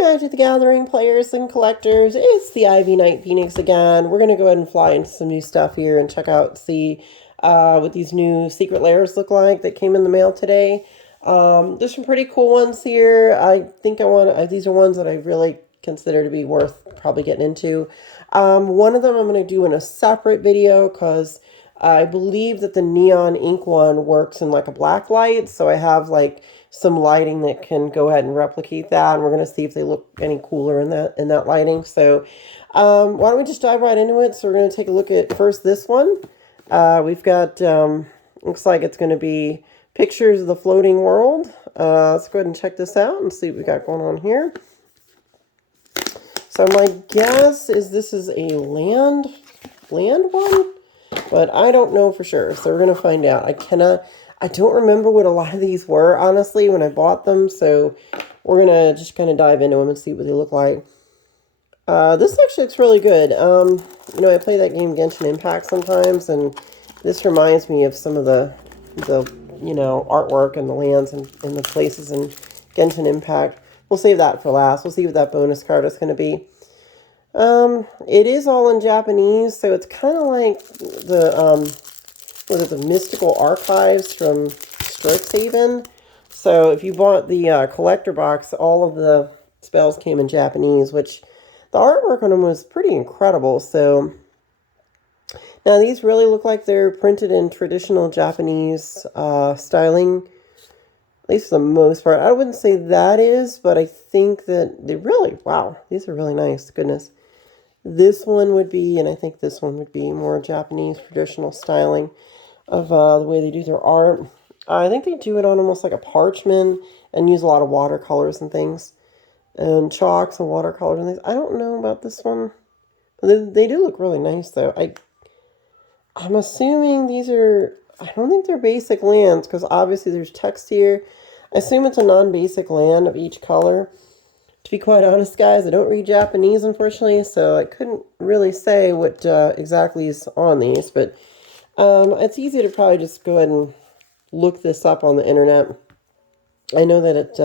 Magic the Gathering players and collectors. It's the Ivy Knight Phoenix again. We're going to go ahead and fly into some new stuff here and check out, see what these new secret lairs look like that came in the mail today. There's some pretty cool ones here. I think these are ones that I really consider to be worth probably getting into. One of them I'm going to do in a separate video because I believe that the neon ink one works in like a black light. So I have like some lighting that can go ahead and replicate that. And we're going to see if they look any cooler in that lighting. So why don't we just dive right into it? So we're going to take a look at first this one. We've got, looks like it's going to be pictures of the floating world. Let's go ahead and check this out and see what we got going on here. So my guess is this is a land one, but I don't know for sure. So we're going to find out. I don't remember what a lot of these were, honestly, when I bought them. So we're going to just kind of dive into them and see what they look like. This actually looks really good. You know, I play that game Genshin Impact sometimes, and this reminds me of some of the you know, artwork and the lands and the places in Genshin Impact. We'll save that for last. We'll see what that bonus card is going to be. It is all in Japanese, so it's kind of like the Mystical Archives from Strixhaven. So if you bought the collector box, all of the spells came in Japanese, which the artwork on them was pretty incredible. So now these really look like they're printed in traditional Japanese styling, at least for the most part. I wouldn't say that is, but I think that they really, wow, these are really nice. Goodness. This one would be, and I think this one would be more Japanese traditional styling of the way they do their art. I think they do it on almost like a parchment and use a lot of watercolors and things. And chalks and watercolors and things. I don't know about this one. They do look really nice, though. I'm assuming these are... I don't think they're basic lands, because obviously there's text here. I assume it's a non-basic land of each color. To be quite honest, guys, I don't read Japanese, unfortunately, so I couldn't really say what exactly is on these. But it's easy to probably just go ahead and look this up on the internet. I know that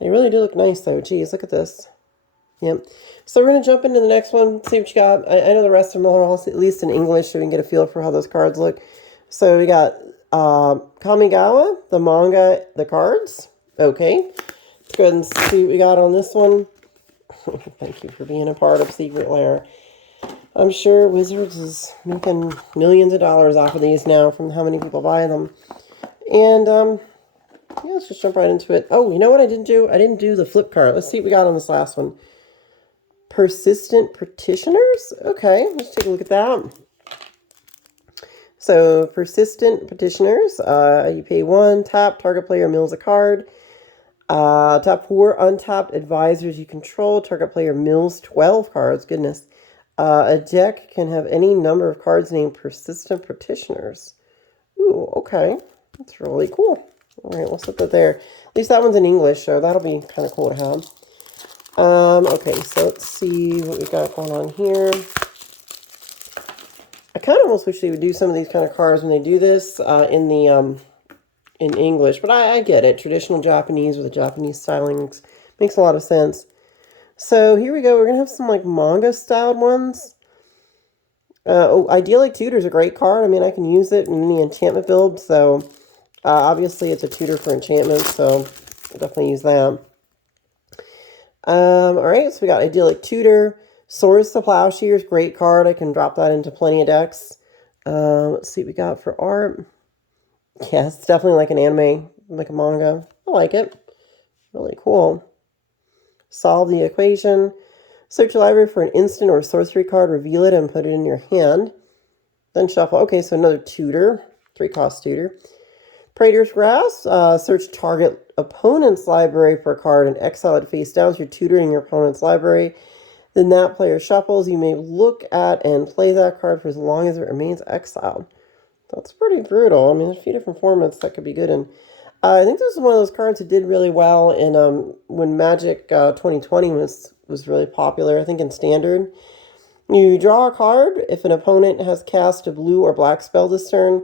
they really do look nice, though. Geez, look at this. Yep. So we're going to jump into the next one, see what you got. I know the rest of them are all at least in English, so we can get a feel for how those cards look. So we got Kamigawa, the manga, the cards. Okay. Let's go ahead and see what we got on this one. Thank you for being a part of Secret Lair. I'm sure Wizards is making millions of dollars off of these now from how many people buy them. And, yeah, let's just jump right into it. Oh, you know what I didn't do? I didn't do the flip card. Let's see what we got on this last one. Persistent Petitioners? Okay, let's take a look at that. So, Persistent Petitioners. You pay 1, tap, target player mills a card. Top 4 untapped advisors you control. Target player mills 12 cards. Goodness. A deck can have any number of cards named Persistent Petitioners. Ooh, okay. That's really cool. All right, we'll set that there. At least that one's in English, so that'll be kind of cool to have. Okay, so let's see what we got going on here. I kind of almost wish they would do some of these kind of cards when they do this in English, but I get it. Traditional Japanese with the Japanese styling makes a lot of sense. So here we go. We're going to have some like manga-styled ones. Idyllic Tutor is a great card. I mean, I can use it in the enchantment build, so obviously it's a tutor for enchantment, so I'll definitely use that. Alright, so we got Idyllic Tutor. Swords to Plowshares, great card. I can drop that into plenty of decks. Let's see what we got for art. Yeah, it's definitely like an anime, like a manga. I like it. Really cool. Solve the equation. Search your library for an instant or sorcery card, reveal it, and put it in your hand. Then shuffle. Okay, so another tutor. 3-cost tutor. Praetor's Grasp. Search target opponent's library for a card and exile it face down. So you're tutoring your opponent's library. Then that player shuffles. You may look at and play that card for as long as it remains exiled. That's pretty brutal. I mean, there's a few different formats that could be good in. I think this is one of those cards that did really well in when Magic 2020 was really popular, I think in Standard. You draw a card if an opponent has cast a blue or black spell this turn.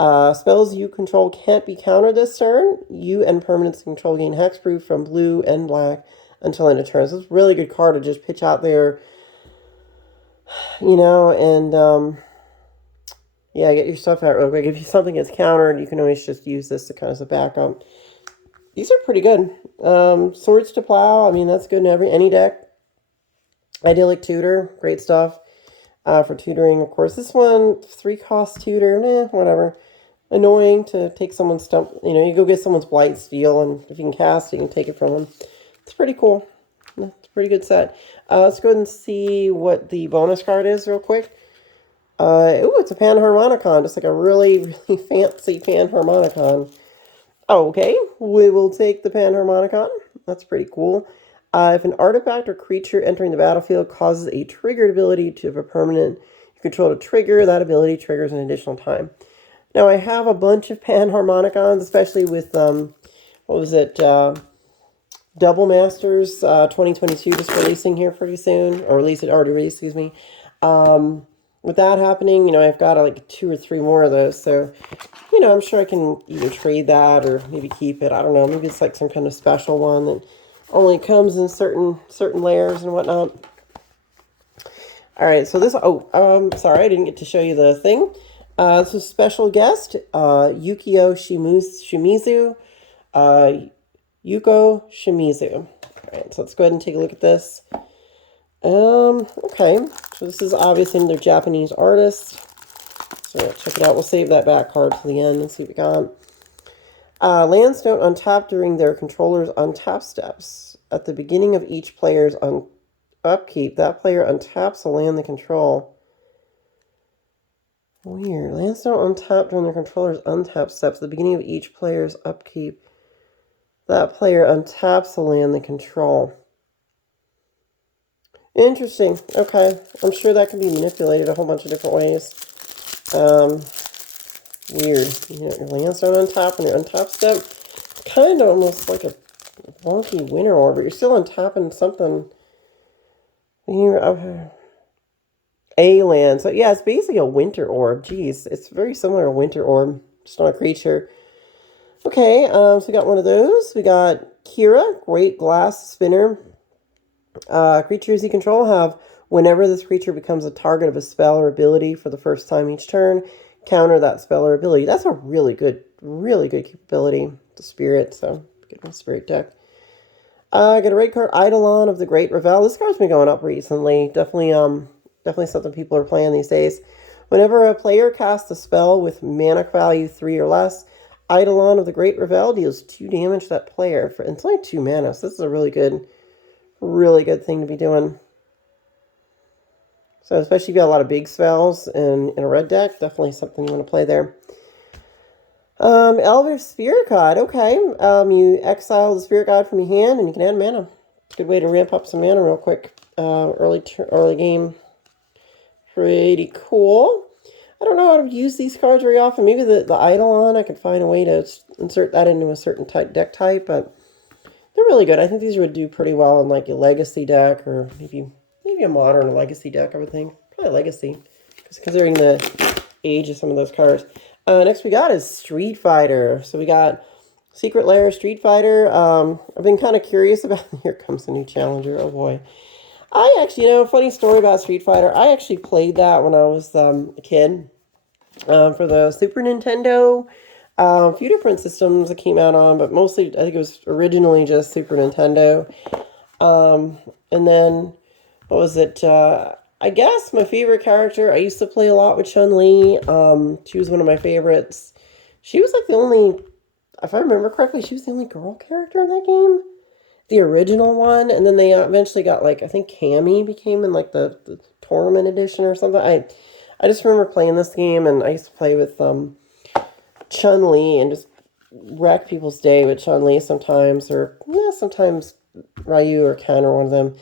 Spells you control can't be countered this turn. You and permanents control gain hexproof from blue and black until end of turn. So it's a really good card to just pitch out there, you know, and yeah, get your stuff out real quick. If something gets countered, you can always just use this to kind of as a backup. These are pretty good. Swords to Plow, I mean, that's good in any deck. Idyllic Tutor, great stuff for tutoring, of course. This one, 3-cost tutor, whatever. Annoying to take someone's stump. You know, you go get someone's Blight Steel, and if you can cast, you can take it from them. It's pretty cool. It's a pretty good set. Let's go ahead and see what the bonus card is real quick. Ooh, it's a Panharmonicon, just like a really, really fancy Panharmonicon. Okay, we will take the Panharmonicon. That's pretty cool. If an artifact or creature entering the battlefield causes a triggered ability to have a permanent you control to trigger, that ability triggers an additional time. Now, I have a bunch of Panharmonicons, especially with, what was it, Double Masters 2022 just releasing here pretty soon, or already released, excuse me. With that happening, you know, I've got like 2 or 3 more of those, so, you know, I'm sure I can either trade that or maybe keep it. I don't know, maybe it's like some kind of special one that only comes in certain layers and whatnot. All right, so this, sorry, I didn't get to show you the thing. This is special guest, Yukio Shimizu, Yuko Shimizu. All right, so let's go ahead and take a look at this. Okay, so this is obviously their Japanese artist. So check it out. We'll save that back card to the end and see what we got. Lands don't untap during their controller's untap steps. At the beginning of each player's upkeep, that player untaps a land they control. Weird. Lands don't untap during their controller's untap steps. At the beginning of each player's upkeep, that player untaps a land they control. Interesting. Okay. I'm sure that can be manipulated a whole bunch of different ways. Weird. You know, your lands don't untap on your untap step. Kind of almost like a wonky winter orb, but you're still untapping something. Here, a land. So yeah, it's basically a winter orb. Jeez, it's very similar to a winter orb, just not a creature. Okay, so we got one of those. We got Kira, Great Glass Spinner. Creatures you control have, whenever this creature becomes a target of a spell or ability for the first time each turn, counter that spell or ability. That's a really good capability. The Spirit, so get my Spirit deck. I got a red card, Eidolon of the Great Revel. This card's been going up recently. Definitely something people are playing these days. Whenever a player casts a spell with mana value 3 or less, Eidolon of the Great Revel deals 2 damage to that player. It's only 2 mana, so this is a really good thing to be doing. So especially if you got a lot of big spells in a red deck, definitely something you want to play there. Elvish Spirit God. Okay. You exile the Spirit God from your hand and you can add mana. It's a good way to ramp up some mana real quick. Early game. Pretty cool. I don't know how to use these cards very often. Maybe the Eidolon, I could find a way to insert that into a certain deck type, but they're really good. I think these would do pretty well in like a Legacy deck or maybe a Modern Legacy deck, I would think. Probably Legacy, because considering the age of some of those cards. Next we got is Street Fighter. So we got Secret Lair Street Fighter. I've been kind of curious about... Here comes a new challenger. Oh boy. I actually, funny story about Street Fighter. I actually played that when I was a kid for the Super Nintendo. A few different systems that came out on, but mostly I think it was originally just Super Nintendo. And then, what was it? I guess my favorite character, I used to play a lot with Chun-Li. She was one of my favorites. She was like the only, if I remember correctly, she was the only girl character in that game. The original one. And then they eventually got like, I think Cammy became in like the tournament edition or something. I just remember playing this game, and I used to play with Chun-Li and just wreck people's day with Chun-Li sometimes, or sometimes Ryu or Ken or one of them.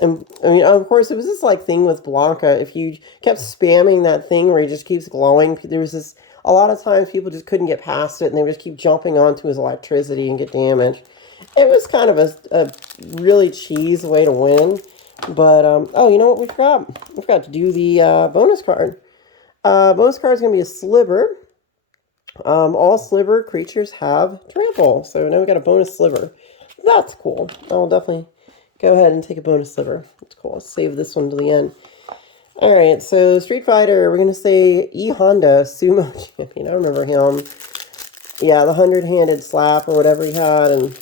And I mean, of course, it was this like thing with Blanca. If you kept spamming that thing where he just keeps glowing, there was this, a lot of times people just couldn't get past it, and they would just keep jumping onto his electricity and get damaged. It was kind of a really cheese way to win. But, oh, you know what we forgot? We forgot to do the bonus card. Bonus card is going to be a Sliver. All Sliver creatures have Trample. So now we got a bonus Sliver. That's cool. I'll definitely go ahead and take a bonus sliver. That's cool. I'll save this one to the end. All right, so Street Fighter, we're going to say E Honda, Sumo Champion. I remember him. Yeah, the 100-handed slap or whatever he had, and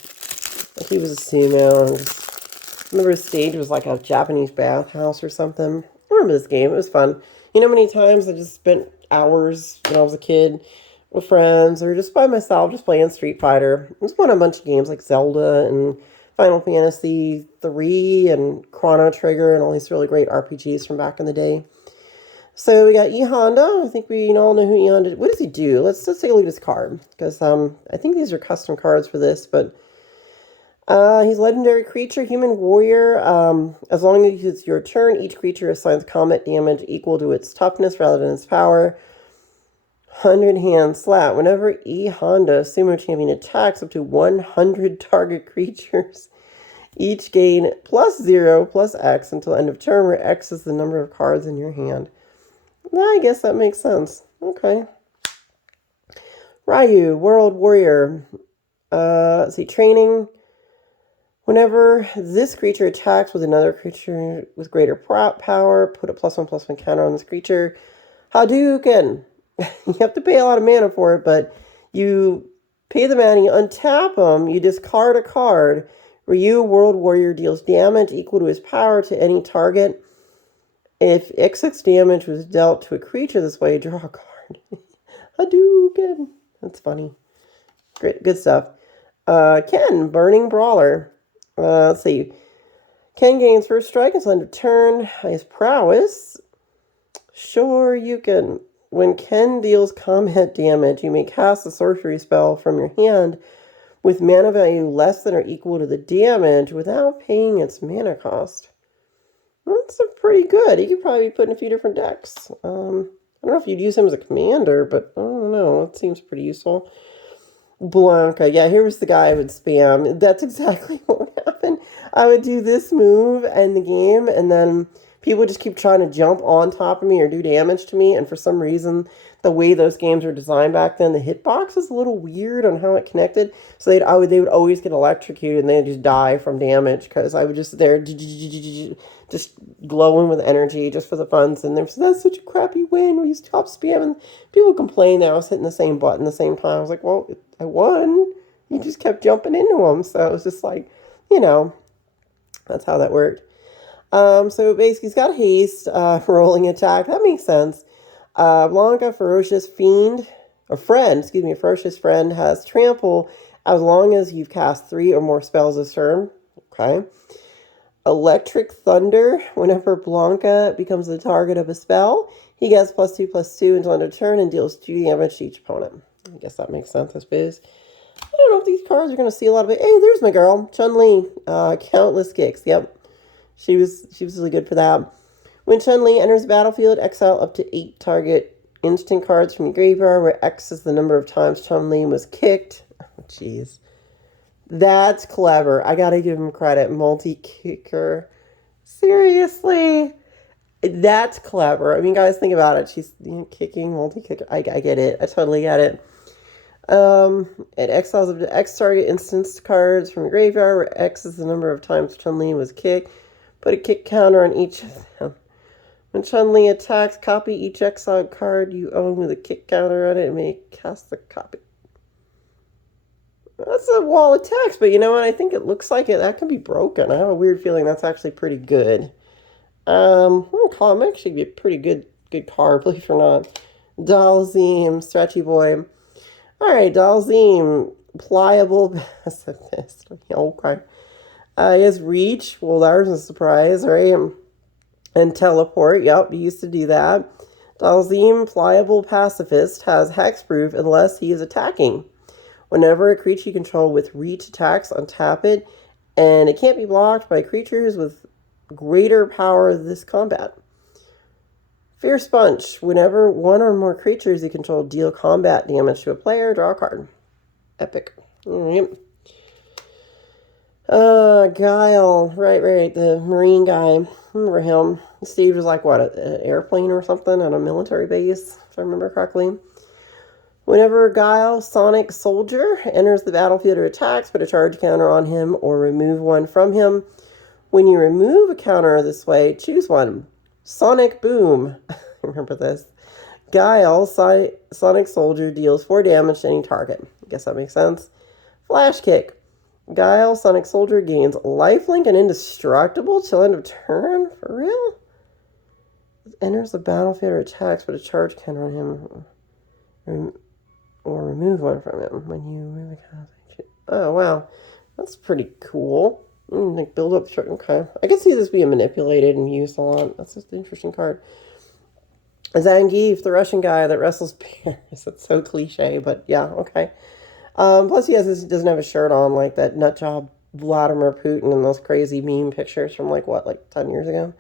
he was a sumo. I remember his stage was like a Japanese bathhouse or something. I remember this game. It was fun. You know how many times I just spent hours when I was a kid with friends or just by myself just playing Street Fighter. I just won a bunch of games like Zelda and Final Fantasy 3 and Chrono Trigger and all these really great RPGs from back in the day. So we got E Honda. I think we all know who E Honda is. What does he do? Let's take a look at his card. Because I think these are custom cards for this, but he's legendary creature, human warrior. As long as it's your turn, each creature assigns combat damage equal to its toughness rather than its power. 100-hand slap. Whenever E Honda, Sumo Champion, attacks up to 100 target creatures, each gain +0 +X until end of turn, where X is the number of cards in your hand. I guess that makes sense. Okay. Ryu, World Warrior. Let's see, training. Whenever this creature attacks with another creature with greater power, put a +1/+1 counter on this creature. Hadouken. You have to pay a lot of mana for it, but you pay the mana, you untap them, you discard a card. Ryu World Warrior deals damage equal to his power to any target. If XX damage was dealt to a creature this way, draw a card. Hadouken. That's funny. Great, good stuff. Ken, Burning Brawler. Let's see. Ken gains first strike until end of turn. His prowess. Sure, you can. When Ken deals combat damage, you may cast a sorcery spell from your hand with mana value less than or equal to the damage without paying its mana cost. That's pretty good. He could probably be put in a few different decks. I don't know if you'd use him as a commander, but I don't know. It seems pretty useful. Blanca. Yeah, here was the guy I would spam. That's exactly what would happen. I would do this move and the game, and then people would just keep trying to jump on top of me or do damage to me, and for some reason, the way those games were designed back then, the hitbox is a little weird on how it connected, so they would always get electrocuted, and they'd just die from damage, because I would just there, just glowing with energy, just for the funs, and they're that's such a crappy win, we stop spamming. People complain that I was hitting the same button the same time. I was like, well, I won. You just kept jumping into them, so it was just like, that's how that worked. So basically he's got haste, rolling attack. That makes sense. Blanca, ferocious friend, a ferocious friend, has trample as long as you've cast 3 or more spells this turn. Okay. Electric thunder. Whenever Blanca becomes the target of a spell, he gets +2/+2 until end of turn and deals 2 damage to each opponent. I guess that makes sense, I suppose. I don't know if these cards are going to see a lot of it. Hey, there's my girl, Chun-Li. Countless kicks. Yep. She was really good for that. When Chun-Li enters the battlefield, exile up to 8 target instant cards from your graveyard, where X is the number of times Chun-Li was kicked. Oh, jeez. That's clever. I gotta give him credit. Multi-kicker. Seriously. That's clever. I mean, guys, think about it. She's kicking, multi-kicker. I get it. I totally get it. It exiles up to X target instance cards from your graveyard, where X is the number of times Chun-Li was kicked. Put a kick counter on each of them. When Chun-Li attacks, copy each exiled card you own with a kick counter on it and may cast the copy. That's a wall of text, but you know what? I think it looks like that can be broken. I have a weird feeling that's actually pretty good. Comic should be a pretty good card, believe it or not. Dalzim, Stretchy Boy. Alright, Dalzim, pliable pacifist. Okay. He has reach. Well, that was a surprise, right? And teleport. Yep, he used to do that. Dalzim, pliable pacifist, has hexproof unless he is attacking. Whenever a creature you control with reach attacks, untap it, and it can't be blocked by creatures with greater power this combat. Fierce Punch. Whenever one or more creatures you control deal combat damage to a player, draw a card. Epic. Alright. Guile. Right. The Marine guy. Remember him. The stage was like, what, an airplane or something on a military base, if I remember correctly. Whenever Guile, Sonic Soldier, enters the battlefield or attacks, put a charge counter on him or remove one from him. When you remove a counter this way, choose one. Sonic Boom. Remember this. Guile, Sonic Soldier deals 4 damage to any target. I guess that makes sense. Flash Kick. Guile, Sonic Soldier gains lifelink and indestructible till end of turn? For real? Enters the battlefield or attacks, but a charge can on him or remove one from him when you remove a cast. Oh, wow. That's pretty cool. Like build up. Okay. I can see this being manipulated and used a lot. That's just an interesting card. Zangief, the Russian guy that wrestles bears. That's so cliche, but yeah, okay. Plus, he doesn't have a shirt on like that nutjob Vladimir Putin and those crazy meme pictures from like 10 years ago.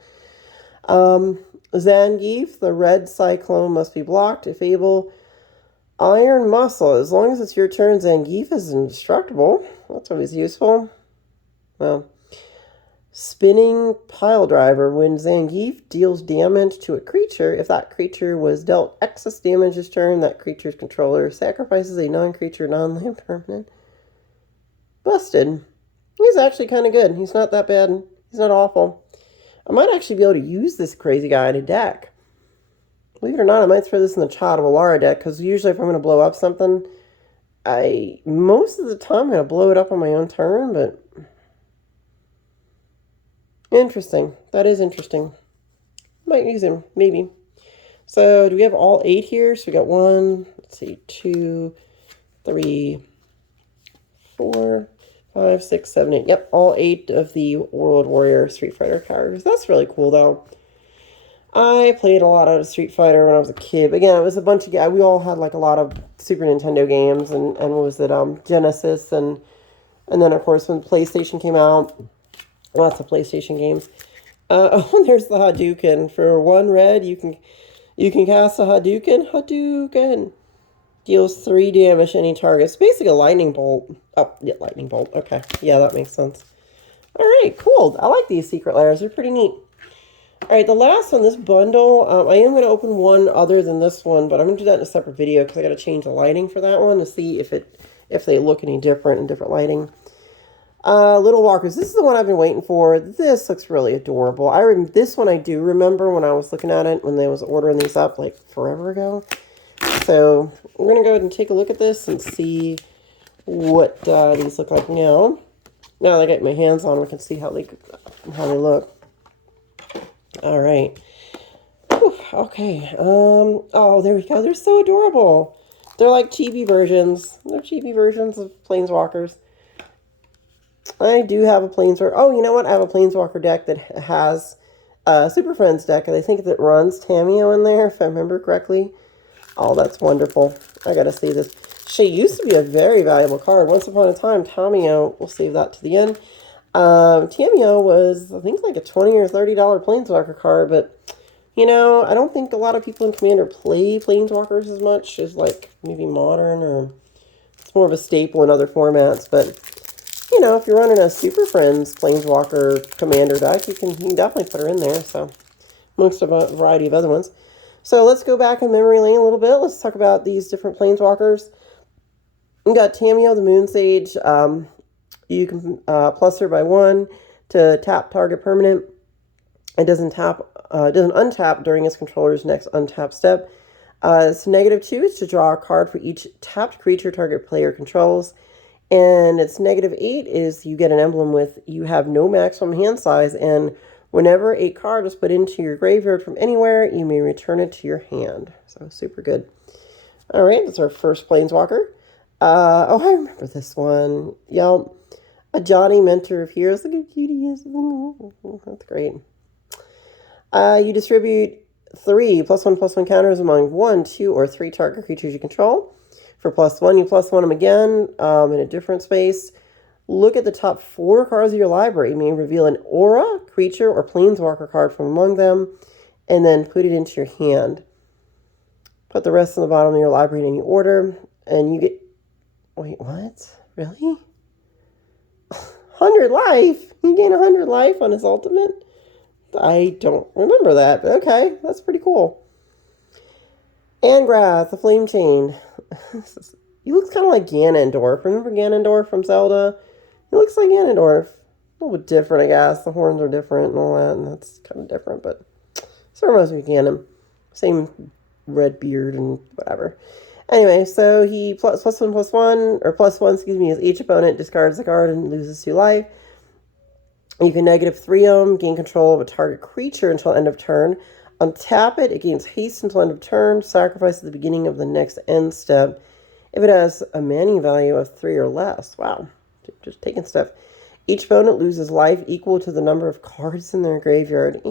Zangief, the red cyclone must be blocked if able. Iron Muscle, as long as it's your turn, Zangief is indestructible. That's always useful. Well, Spinning Pile Driver, when Zangief deals damage to a creature, if that creature was dealt excess damage this turn, that creature's controller sacrifices a non-creature, non-land permanent. Busted. He's actually kind of good. He's not that bad. He's not awful. I might actually be able to use this crazy guy in a deck. Believe it or not, I might throw this in the Child of Alara deck, because usually if I'm going to blow up something, most of the time I'm going to blow it up on my own turn, but interesting. That is interesting. Might use him, maybe. So, do we have all 8 here? So, we got 1, let's see, 2, 3, 4, 5, 6, 7, 8. Yep, all 8 of the World Warrior Street Fighter characters. That's really cool, though. I played a lot of Street Fighter when I was a kid. Again, it was a bunch of guys. We all had like a lot of Super Nintendo games, and what was it, Genesis, and then of course when PlayStation came out, lots of PlayStation games. Oh, there's the Hadouken. For 1 red, you can cast a Hadouken. Deals 3 damage to any target. It's basically a lightning bolt. Oh, yeah, lightning bolt. Okay, yeah, that makes sense. All right, cool. I like these secret lairs. They're pretty neat. All right, the last one, this bundle, I am going to open one other than this one, but I'm going to do that in a separate video because I got to change the lighting for that one to see if they look any different in different lighting. Little Walkers. This is the one I've been waiting for. This looks really adorable. This one I do remember when I was looking at it when they was ordering these up like forever ago. So we're going to go ahead and take a look at this and see what these look like now. Now that I get my hands on, we can see how they look. All right. Whew, okay. Oh, there we go. They're so adorable. They're like chibi versions. They're chibi versions of Planeswalkers. I do have a Planeswalker. Oh, you know what? I have a Planeswalker deck that has a Super Friends deck, and I think that runs Tameo in there, if I remember correctly. Oh, that's wonderful. I gotta see this. She used to be a very valuable card. Once upon a time, Tameo, we'll save that to the end. Tameo was, I think, like a $20 or $30 Planeswalker card, but, you know, I don't think a lot of people in Commander play Planeswalkers as much as, like, maybe Modern, or it's more of a staple in other formats, but, you know, if you're running a Super Friends Planeswalker Commander deck, you can definitely put her in there, so, amongst a variety of other ones. So, let's go back in memory lane a little bit. Let's talk about these different Planeswalkers. We got Tameo, the Moon Sage. You can plus her by 1 to tap target permanent. It doesn't untap during its controller's next untap step. It's -2 is to draw a card for each tapped creature target player controls. And it's -8 is you get an emblem with you have no maximum hand size, and whenever a card is put into your graveyard from anywhere, you may return it to your hand. So super good. All right, that's our first Planeswalker. Oh, I remember this one. Yep. A Johnny, Mentor of Heroes. Look how cute he is. That's great. You distribute 3 +1/+1 counters among 1, 2, or 3 target creatures you control. For +1, you +1 them again in a different space. Look at the top 4 cards of your library. You may reveal an aura, creature, or Planeswalker card from among them, and then put it into your hand. Put the rest on the bottom of your library in any order, and you get... Wait, what? Really? 100 life? You gain 100 life on his ultimate? I don't remember that, but okay. That's pretty cool. Angrath, the Flame Chain. He looks kind of like Ganondorf. Remember Ganondorf from Zelda? He looks like Ganondorf. little bit different, I guess. The horns are different and all that, and that's kind of different, but so reminds me of Ganon. Same red beard and whatever. Anyway, so he +1/+1, or +1, excuse me, as each opponent discards the card and loses 2 life. You can -3 him, gain control of a target creature until end of turn. Untap it, it gains haste until end of turn, sacrifice at the beginning of the next end step. If it has a mana value of 3 or less. Wow, just taking stuff. Each opponent loses life equal to the number of cards in their graveyard.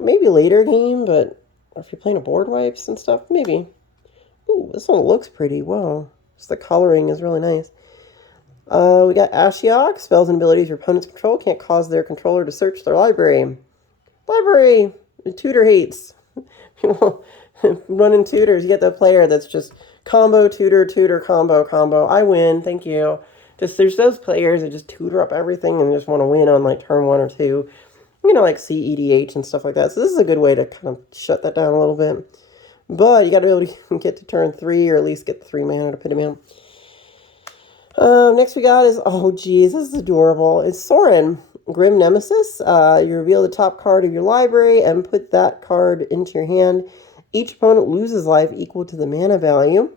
Maybe later game, but if you're playing a board wipes and stuff, maybe. Ooh, this one looks pretty. Wow, just the coloring is really nice. We got Ashiok. Spells and abilities your opponent's control can't cause their controller to search their library. Library! The tutor hates. People running tutors. You get the player that's just combo, tutor, tutor, combo, combo. I win. Thank you. Just there's those players that just tutor up everything and just want to win on like turn 1 or 2. You know, like CEDH and stuff like that. So this is a good way to kind of shut that down a little bit. But you got to be able to get to turn 3 or at least get the 3 mana to put him in. Next we got is, oh geez, this is adorable. It's Soarin, Grim Nemesis. You reveal the top card of your library and put that card into your hand. Each opponent loses life equal to the mana value.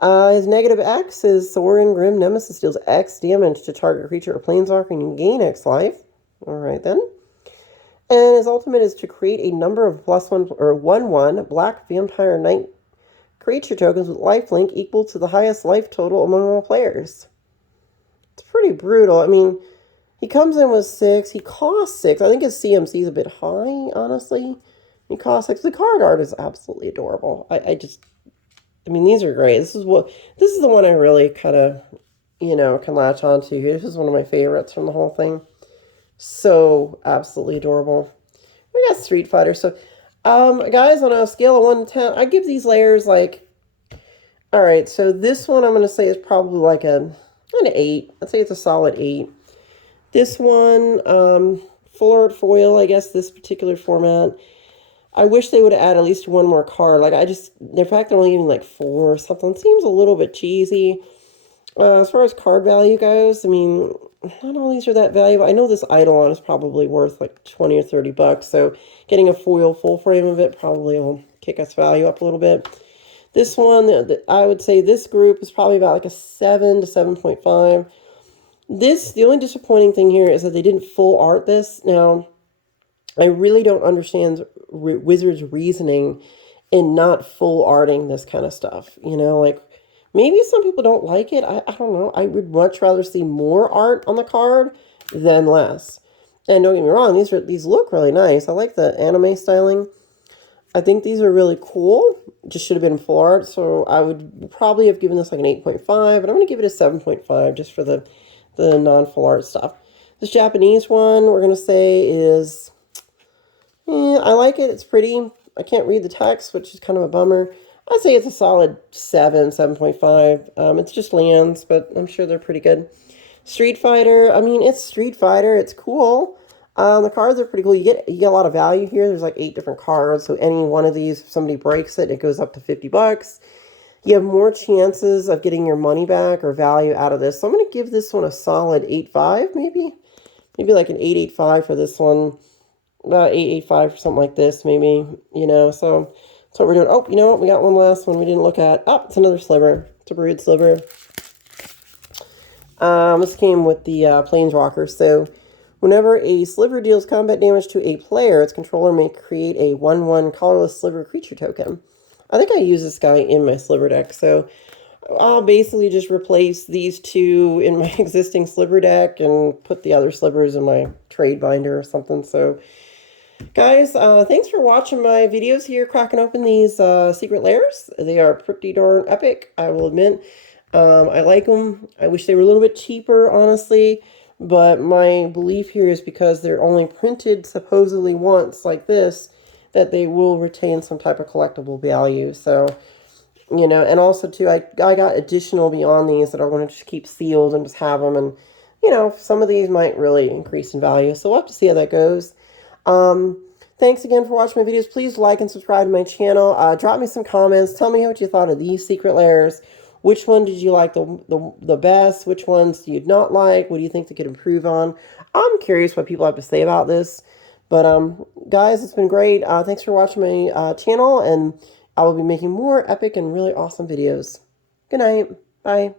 His -X is Soarin, Grim Nemesis deals X damage to target creature or planeswalker and you gain X life. Alright then. And his ultimate is to create a number of +1 or 1/1 black vampire knight creature tokens with lifelink equal to the highest life total among all players. It's pretty brutal. I mean, he comes in with 6. He costs 6. I think his CMC is a bit high, honestly. He costs 6. The card art is absolutely adorable. I mean, these are great. This is the one I really kind of, can latch on to. This is one of my favorites from the whole thing. So absolutely adorable. We got Street Fighter. So, guys, on a scale of 1 to 10, I give these layers like, all right, so this one I'm going to say is probably like an 8. I'd say it's a solid 8. This one, full art foil, I guess, this particular format. I wish they would have added at least 1 more card. Like, the fact they're only giving like 4 or something seems a little bit cheesy. As far as card value goes, I mean, not all these are that valuable. I know this Eidolon is probably worth like 20 or 30 bucks, so getting a foil full frame of it probably will kick its value up a little bit. This one, I would say this group is probably about like a 7 to 7.5. The only disappointing thing here is that they didn't full art this. Now, I really don't understand Wizards' reasoning in not full arting this kind of stuff. Like, maybe some people don't like it. I don't know. I would much rather see more art on the card than less. And don't get me wrong, these look really nice. I like the anime styling. I think these are really cool. Just should have been full art. So I would probably have given this like an 8.5. But I'm going to give it a 7.5 just for the non-full art stuff. This Japanese one we're going to say is, I like it. It's pretty. I can't read the text, which is kind of a bummer. I'd say it's a solid 7.5. It's just lands, but I'm sure they're pretty good. Street Fighter, I mean, it's Street Fighter. It's cool. The cards are pretty cool. You get a lot of value here. There's like 8 different cards, so any one of these, if somebody breaks it, it goes up to 50 bucks. You have more chances of getting your money back or value out of this. So I'm going to give this one a solid 8.5, maybe. Maybe like an 8.85 for this one. About 8.85 for something like this, maybe. So that's what we're doing. Oh, you know what? We got one last one we didn't look at. Oh, it's another sliver. It's a brood sliver. This came with the Planeswalker. So whenever a sliver deals combat damage to a player, its controller may create a 1/1 colorless sliver creature token. I think I use this guy in my sliver deck. So I'll basically just replace these 2 in my existing sliver deck and put the other slivers in my trade binder or something. So guys, thanks for watching my videos here, cracking open these secret lairs. They are pretty darn epic, I will admit. I like them. I wish they were a little bit cheaper, honestly. But my belief here is because they're only printed supposedly once like this, that they will retain some type of collectible value. So, and also too, I got additional beyond these that I want to just keep sealed and just have them. And, some of these might really increase in value. So we'll have to see how that goes. Thanks again for watching my videos. Please like and subscribe to my channel. Drop me some comments. Tell me what you thought of these secret lairs. Which one did you like the best? Which ones do you not like? What do you think they could improve on? I'm curious what people have to say about this. But guys, it's been great. Thanks for watching my channel, and I will be making more epic and really awesome videos. Good night. Bye.